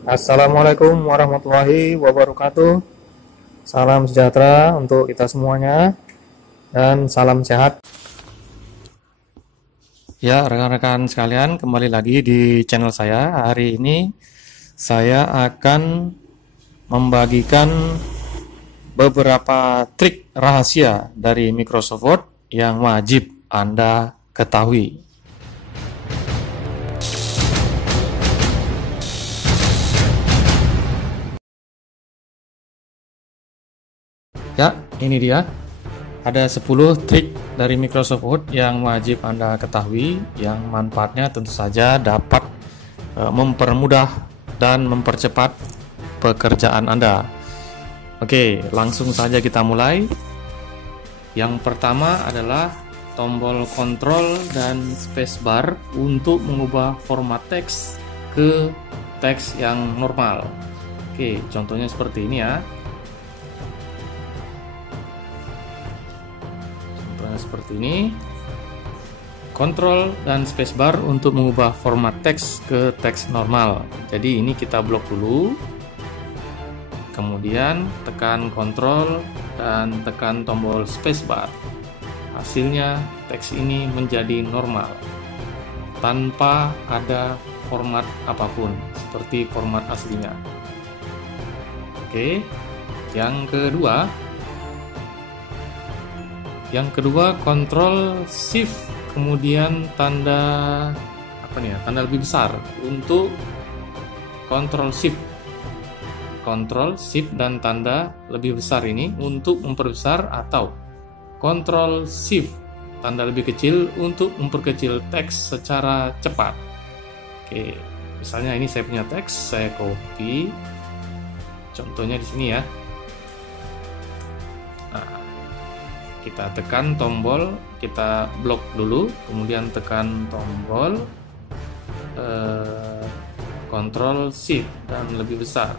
Assalamualaikum warahmatullahi wabarakatuh. Salam sejahtera untuk kita semuanya dan salam sehat. Ya, rekan-rekan sekalian, kembali lagi di channel saya. Hari ini saya akan membagikan beberapa trik rahasia dari Microsoft Word yang wajib Anda ketahui. Ya, ini dia. Ada 10 trik dari Microsoft Word yang wajib Anda ketahui, yang manfaatnya tentu saja dapat mempermudah dan mempercepat pekerjaan Anda. Oke, langsung saja kita mulai. Yang pertama adalah tombol kontrol dan spacebar untuk mengubah format teks ke teks yang normal. Oke, contohnya seperti ini ya. Seperti ini. Kontrol dan spacebar untuk mengubah format teks ke teks normal. Jadi ini kita blok dulu. Kemudian tekan kontrol dan tekan tombol spacebar. Hasilnya teks ini menjadi normal tanpa ada format apapun seperti format aslinya. Oke. Yang kedua, kontrol shift kemudian tanda tanda lebih besar untuk kontrol shift dan tanda lebih besar ini untuk memperbesar, atau kontrol shift tanda lebih kecil untuk memperkecil teks secara cepat. Oke, misalnya ini saya punya teks, saya copy, contohnya di sini ya. Kita tekan tombol, kita blok dulu, kemudian tekan tombol Ctrl Shift dan lebih besar,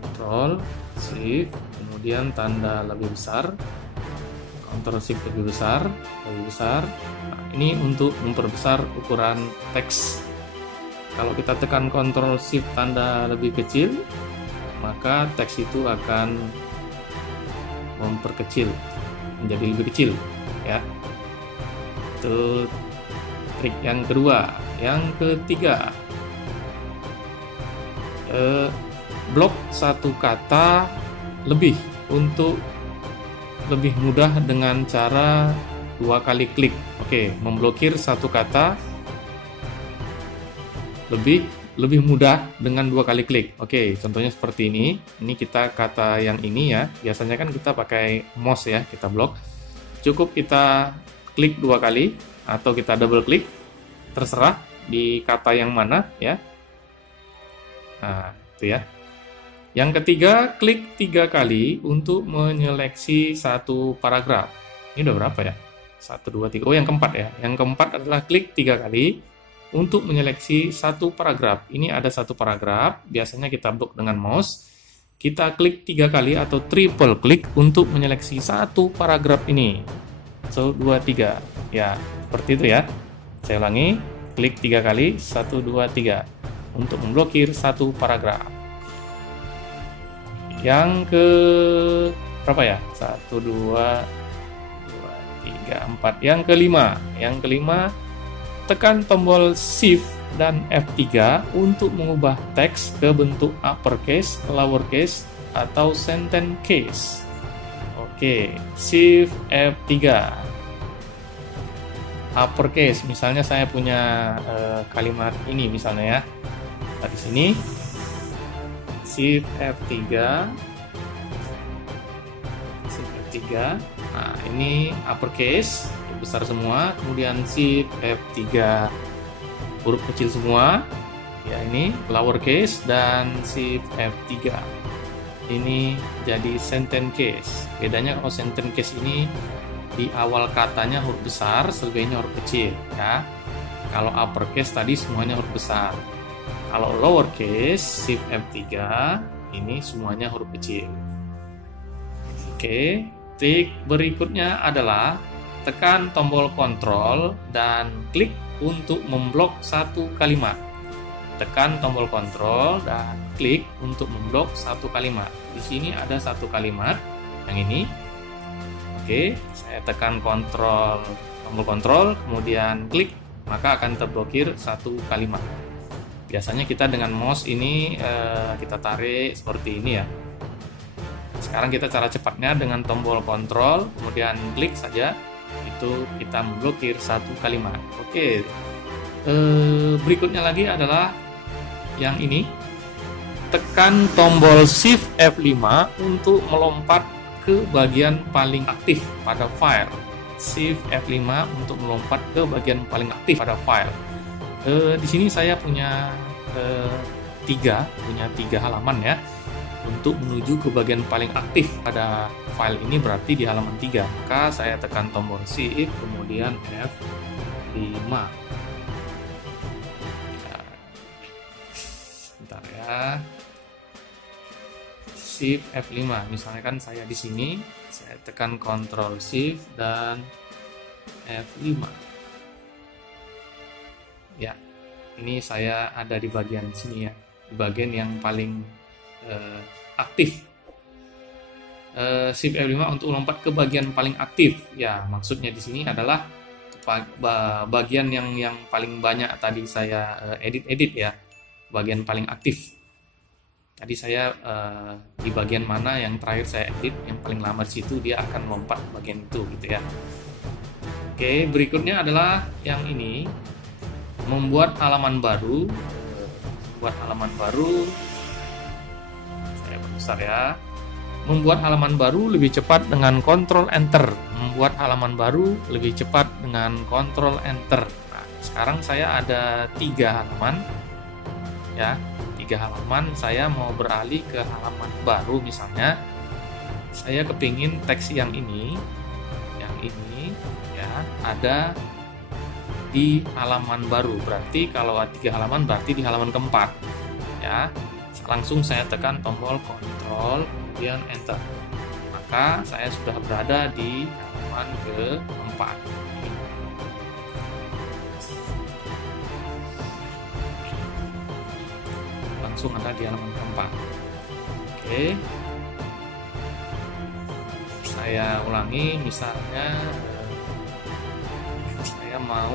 Ctrl Shift kemudian tanda lebih besar, Ctrl Shift lebih besar. Nah, ini untuk memperbesar ukuran teks. Kalau kita tekan Ctrl Shift tanda lebih kecil, maka teks itu akan memperkecil menjadi lebih kecil ya. Itu trik yang kedua. Yang ketiga, blok satu kata lebih untuk lebih mudah dengan cara 2 kali klik. Oke, memblokir satu kata lebih mudah dengan 2 kali klik. Oke, contohnya seperti ini. Ini kita kata yang ini ya. Biasanya kan kita pakai mouse ya, kita blok. Cukup kita klik 2 kali atau kita double klik, terserah di kata yang mana ya. Nah, itu ya. Yang ketiga, klik 3 kali untuk menyeleksi satu paragraf. Ini udah berapa ya? 1, 2, 3. Oh, yang keempat ya. Yang keempat adalah klik 3 kali untuk menyeleksi satu paragraf. Ini ada satu paragraf, biasanya kita blok dengan mouse. Kita klik 3 kali atau triple klik untuk menyeleksi satu paragraf ini. 1, 2, 3. Ya, seperti itu ya. Saya ulangi, klik 3 kali, 1, 2, 3 untuk memblokir satu paragraf. Yang ke berapa ya? 1, 2, 3, 4. Yang kelima, tekan tombol Shift dan F3 untuk mengubah teks ke bentuk uppercase, lowercase, atau sentence case. Oke, Shift F3. Uppercase, misalnya saya punya kalimat ini misalnya ya. Nah, di sini Shift F3. Nah, ini uppercase besar semua, kemudian Shift F3 huruf kecil semua ya, ini lowercase, dan Shift F3 ini jadi sentence case. Bedanya kalau sentence case ini di awal katanya huruf besar, selebihnya huruf kecil ya. Kalau uppercase tadi semuanya huruf besar. Kalau lowercase, Shift F3 ini semuanya huruf kecil. Oke, trik berikutnya adalah tekan tombol kontrol dan klik untuk memblok satu kalimat. tekan tombol kontrol dan klik untuk memblok satu kalimat. Di sini ada satu kalimat yang ini. Oke, saya tekan tombol kontrol, kemudian klik, maka akan terblokir satu kalimat. Biasanya kita dengan mouse ini kita tarik seperti ini ya. Sekarang kita cara cepatnya dengan tombol kontrol, kemudian klik saja, itu kita memblokir satu kalimat. Oke, berikutnya lagi adalah yang ini, tekan tombol Shift F5 untuk melompat ke bagian paling aktif pada file. Shift F5 untuk melompat ke bagian paling aktif pada file. Di sini saya punya tiga halaman ya. Untuk menuju ke bagian paling aktif pada file ini berarti di halaman 3. Maka saya tekan tombol Shift kemudian F5. Bentar ya. Shift F5. Misalnya kan saya di sini, saya tekan Ctrl Shift dan F5. Ya, ini saya ada di bagian sini ya, di bagian yang paling aktif. Shift F5 untuk lompat ke bagian paling aktif. Ya, maksudnya di sini adalah bagian yang paling banyak tadi saya edit ya. Bagian paling aktif. Tadi saya di bagian mana yang terakhir saya edit, yang paling lama di situ dia akan lompat ke bagian itu gitu ya. Oke, berikutnya adalah yang ini, membuat halaman baru. Membuat halaman baru. Saya perbesar ya. Membuat halaman baru lebih cepat dengan Ctrl Enter. Membuat halaman baru lebih cepat dengan Ctrl Enter. Nah, sekarang saya ada 3 halaman. Ya, 3 halaman, saya mau beralih ke halaman baru. Misalnya saya kepingin teks yang ini ya ada di halaman baru, berarti kalau 3 halaman berarti di halaman keempat ya. Langsung saya tekan tombol Ctrl kemudian Enter, maka saya sudah berada di halaman keempat. Langsung ada di halaman keempat. Oke, saya ulangi. Misalnya saya mau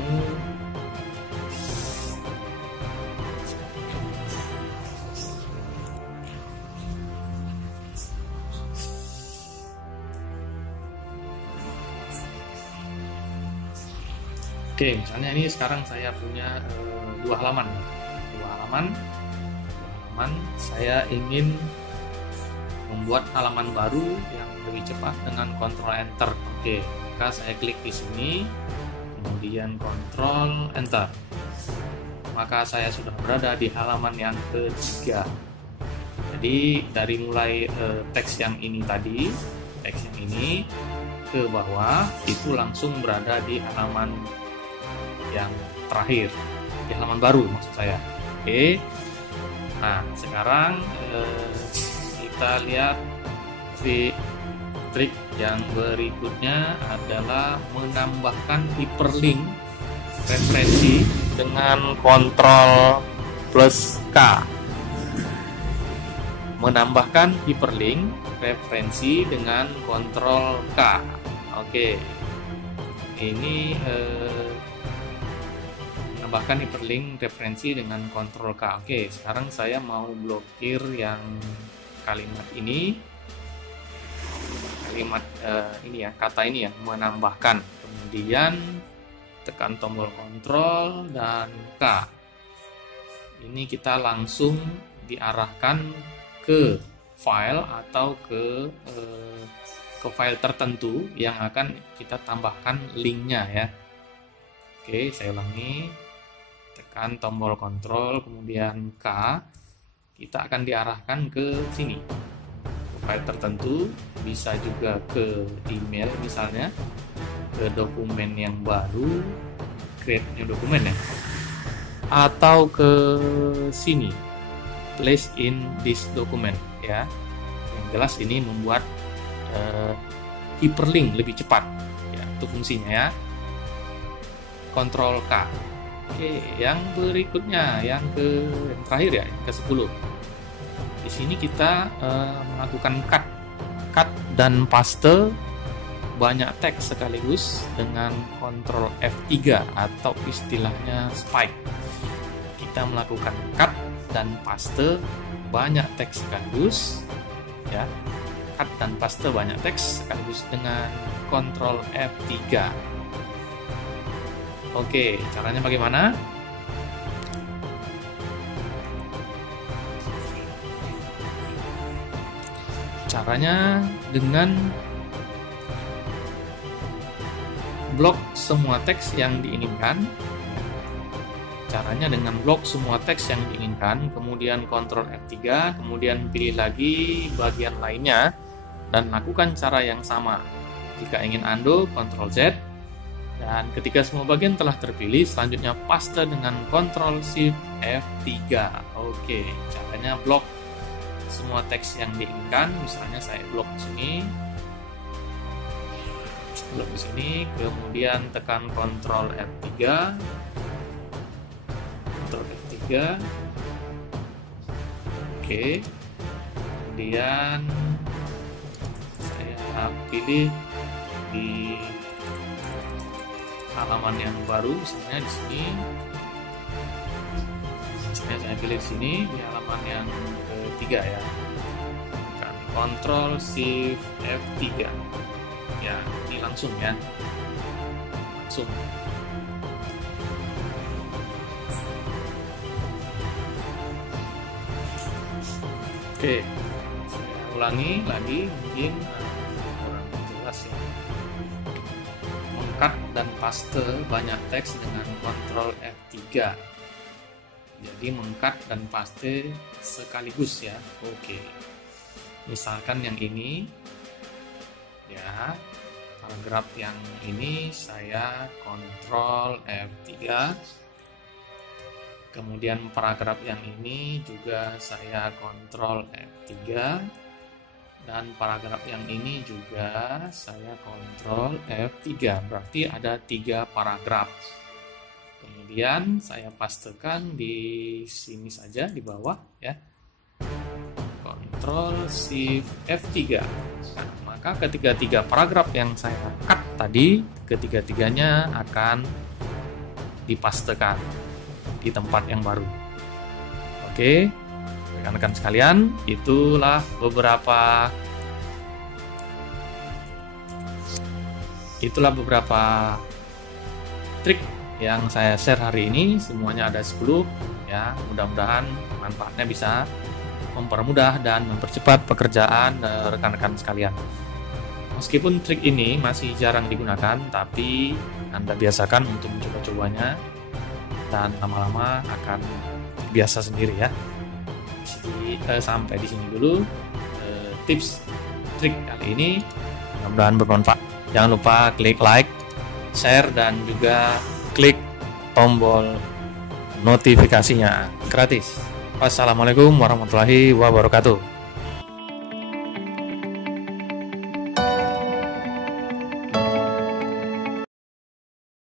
misalnya ini sekarang saya punya 2 halaman. Saya ingin membuat halaman baru yang lebih cepat dengan Ctrl Enter. Oke, maka saya klik di sini, kemudian Ctrl Enter. Maka saya sudah berada di halaman yang ketiga. Jadi dari mulai teks yang ini tadi, teks yang ini ke bawah itu langsung berada di halaman yang terakhir, di halaman baru maksud saya. Oke. Nah, sekarang kita lihat trik yang berikutnya adalah menambahkan hyperlink referensi dengan Ctrl plus K. Menambahkan hyperlink referensi dengan Ctrl K. Oke. Ini bahkan hyperlink referensi dengan Ctrl K. Oke, sekarang saya mau blokir yang kalimat ini. Ini ya, kata ini ya, menambahkan. Kemudian tekan tombol Ctrl dan K. Ini kita langsung diarahkan ke file atau ke file tertentu yang akan kita tambahkan linknya ya. Oke, saya ulangi. Tekan tombol Ctrl kemudian K, kita akan diarahkan ke sini, ke file tertentu, bisa juga ke email misalnya, ke dokumen yang baru, create new dokumen ya, atau ke sini, place in this document ya. Yang jelas ini membuat hyperlink lebih cepat ya, itu fungsinya ya. Ctrl K. Oke, yang berikutnya, yang terakhir ya, yang ke-10. Di sini kita melakukan cut dan paste banyak teks sekaligus dengan Ctrl F3 atau istilahnya spike. Kita melakukan cut dan paste banyak teks sekaligus, ya. Cut dan paste banyak teks sekaligus dengan Ctrl F3. Oke, caranya bagaimana? Caranya dengan blok semua teks yang diinginkan. Caranya dengan blok semua teks yang diinginkan, kemudian Ctrl F3, kemudian pilih lagi bagian lainnya dan lakukan cara yang sama. Jika ingin undo, Ctrl Z. Dan ketika semua bagian telah terpilih, selanjutnya paste dengan Ctrl Shift F3. Oke, caranya blok semua teks yang diinginkan. Misalnya saya blok di sini, kemudian tekan Ctrl F3, Ctrl F3. Oke, kemudian saya pilih di halaman yang baru, misalnya di sini. Misalnya saya pilih di sini di halaman yang ketiga ya. Tekan Ctrl Shift F3. Ya, ini langsung ya. Langsung. Oke. Saya ulangi lagi, mungkin kurang jelas ya. Cut dan paste banyak teks dengan Ctrl F3. Jadi mengcut dan paste sekaligus ya. Oke. Misalkan yang ini ya, paragraf yang ini saya Ctrl F3. Kemudian paragraf yang ini juga saya Ctrl F3. Dan paragraf yang ini juga saya Ctrl F3. Berarti ada 3 paragraf. Kemudian saya pastekan di sini saja di bawah ya. Ctrl Shift F3. Nah, maka ketiga-tiga paragraf yang saya cut tadi, ketiga-tiganya akan dipastekan di tempat yang baru. Oke. Rekan-rekan sekalian, itulah beberapa trik yang saya share hari ini. Semuanya ada 10 ya. Mudah-mudahan manfaatnya bisa mempermudah dan mempercepat pekerjaan rekan-rekan sekalian. Meskipun trik ini masih jarang digunakan, tapi Anda biasakan untuk mencoba-cobanya dan lama-lama akan biasa sendiri ya. Sampai di sini dulu tips trik kali ini, mudah-mudahan bermanfaat. Jangan lupa klik like, share, dan juga klik tombol notifikasinya gratis. Wassalamualaikum warahmatullahi wabarakatuh.